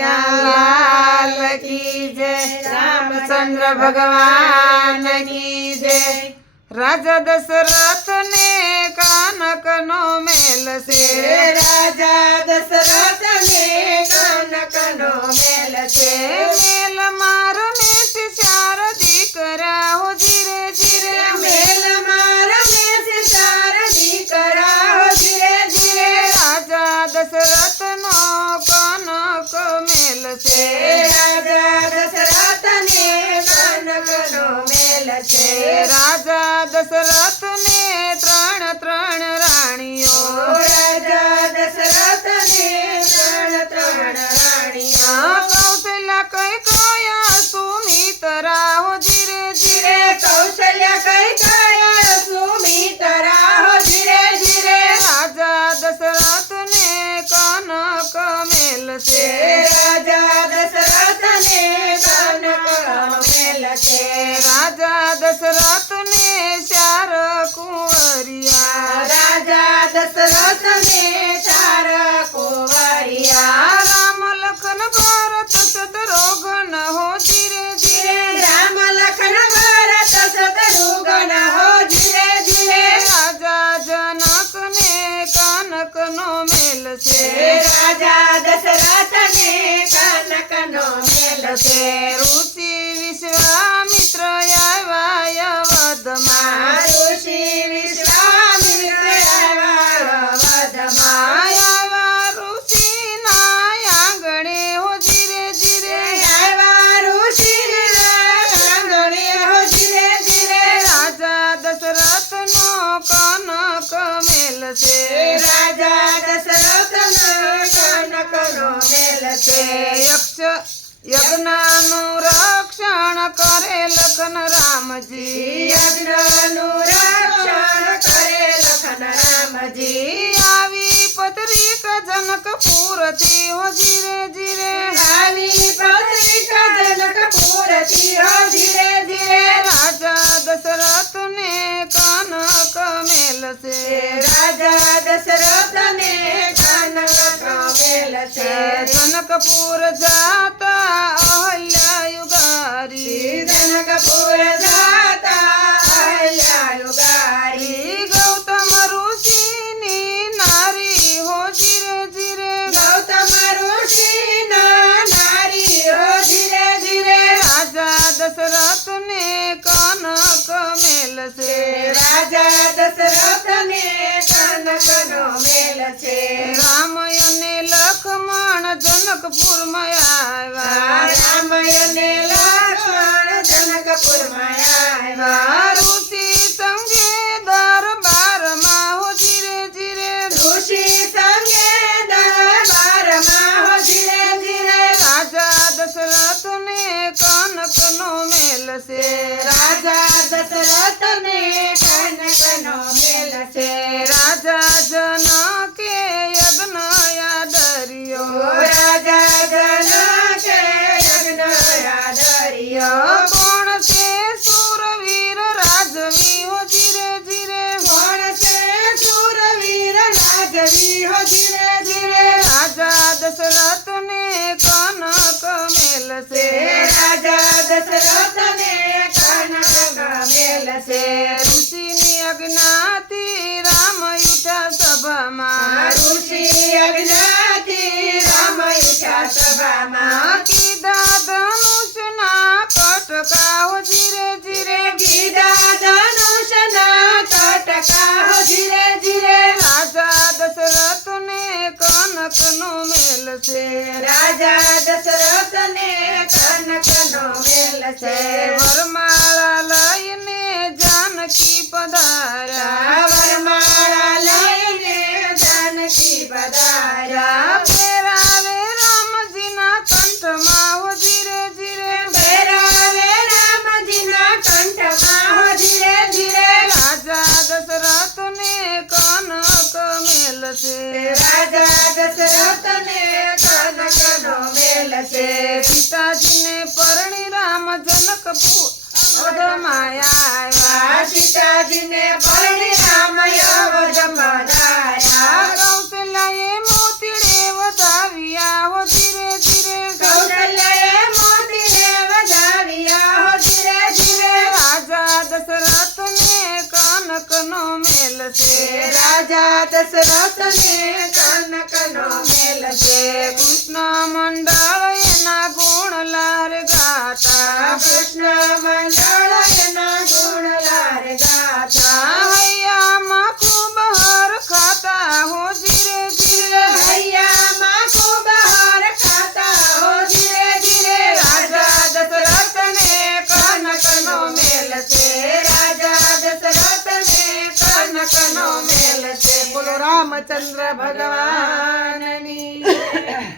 लाल की जय। रामचंद्र भगवान की जय। राजा दशरथ ने कानकनो मेल से। राजा दशरथ ने कानकनो मेल से। मेल मार में से शारदी करा हो धीरे धीरे। मेल मार में से शारदी करा हो धीरे धीरे। राजा दशरथ नो कानक मेल से। राजा दशरथ ने कानकनो मेल से। राजा दशरथ ने त्रण त्रण राणियों। राजा दशरथ ने त्रण राणियों। कौशल्या कैकेयी सुमित्रा हो धीरे धीरे। कौशल्या कैकेयी सुमित्रा हो धीरे धीरे। राजा दशरथ ने कानक मेल से। राजा दशरथ ने कानकनो मेल से। राजा दशरथ ने चार कुंवरिया। राजा दशरथ ने चार कुंवरिया। राम लखन भरत शत्रुघ्न हो धीरे धीरे। राम लखन भरत शत्रुघ्न हो धीरे धीरे। राजा जनक ने कानकनो मेल से। राजा दशरथ ने कानकनो मेल से। ऋषि विश्वामित्र आया वधमा। ऋषि विश्वामित्र वधमा। ऋषि ना आंगणे हो धीरे धीरे। ऋषि आंगणे हो धीरे धीरे। राजा दशरथ नो कानक मेल से। राजा दशरथ ने कानकनो मेल से। यक्ष यज्ञानुरक्षण करे लखन राम जी। यज्ञानुरक्षण करे लखन राम जी। आवी पत्रिक जनकपुर थी हो धीरे धीरे। आवी पत्रिका जनकपुर थी हो धीरे धीरे। राजा दशरथ ने कानक मेल से। राजा दशरथ ने कानक मेल से। जनकपुर जाता अहल्या युगारी। जनकपुर जाता अहल्या युगारी। गौतम ऋषिनी नारी हो धीरे धीरे। गौतम ऋषि नारी हो धीरे धीरे। राजा दशरथ ने कानक मेल से। राजा दशरथ ने कानकनो मेल से। रामयने लक्ष्मण जनकपुर में आवा। रामयने लक्ष्मण जनकपुर में आवा। ऋषि संगे दरबार में हो धीरे धीरे। ऋषि संगे दरबार में हो धीरे धीरे। राजा दशरथ ने कानकनो मेल से। राजा दशरथ ने कानकनो मेल से। राजा जनक यज्ञ आदरियो। राजा जनक यज्ञ आदरियो। कोण से सूरवीर राजवी हो धीरे धीरे। कोण से शूरवीर राजवी हो धीरे धीरे। राजा दशरथ ने कानक मेल से। राजा दशरथ ने कानक मेल से। ऋषि ने अज्ञाति राम उठा सभा में। ऋषि अज्ञाति राम उठा सभा में। कीधा धनुष ना कटका हो धीरे धीरे। गीता धनुष ना कटका हो धीरे धीरे। राजा दशरथ ने कानकनो मेल से। राजा दशरथ ने कानकनो मेल से। वरमाला लयने जानकी पधारा। वरमाला लयने जानकी पधारा। फेरावे राम जी ना कंठ मा हो धीरे धीरे। फेरावे राम जी ना कंठ मा हो धीरे धीरे। राजा दशरथ ने कानक मेल से। राजा दशरथ ने कानकनो मेल से। पिताजी ने परणी राम जनकपुर माया। सीताजी ने परणी राम अवध मनाया। कौशल्या मोतीड़े वधाविया हो धीरे धीरे। રાજા દશરથને કનકનો મેલ છે. કૃષ્ણ મંડળ એના ગુણ લાર ગાતા કૃષ્ણ મંડળ એના ગુણ લાર ગાતા. હૈયામાં ખૂબ હર ખાતા હો ધીરે ધીરે હૈયામાં ખૂબ હાર ખાતા હો ધીરે ધીરે. રાજા દશરથને કનકનો મેલ છે. રાજા દશરથને કનકનો મેલ છે. બોલો રામચંદ્ર ભગવાનની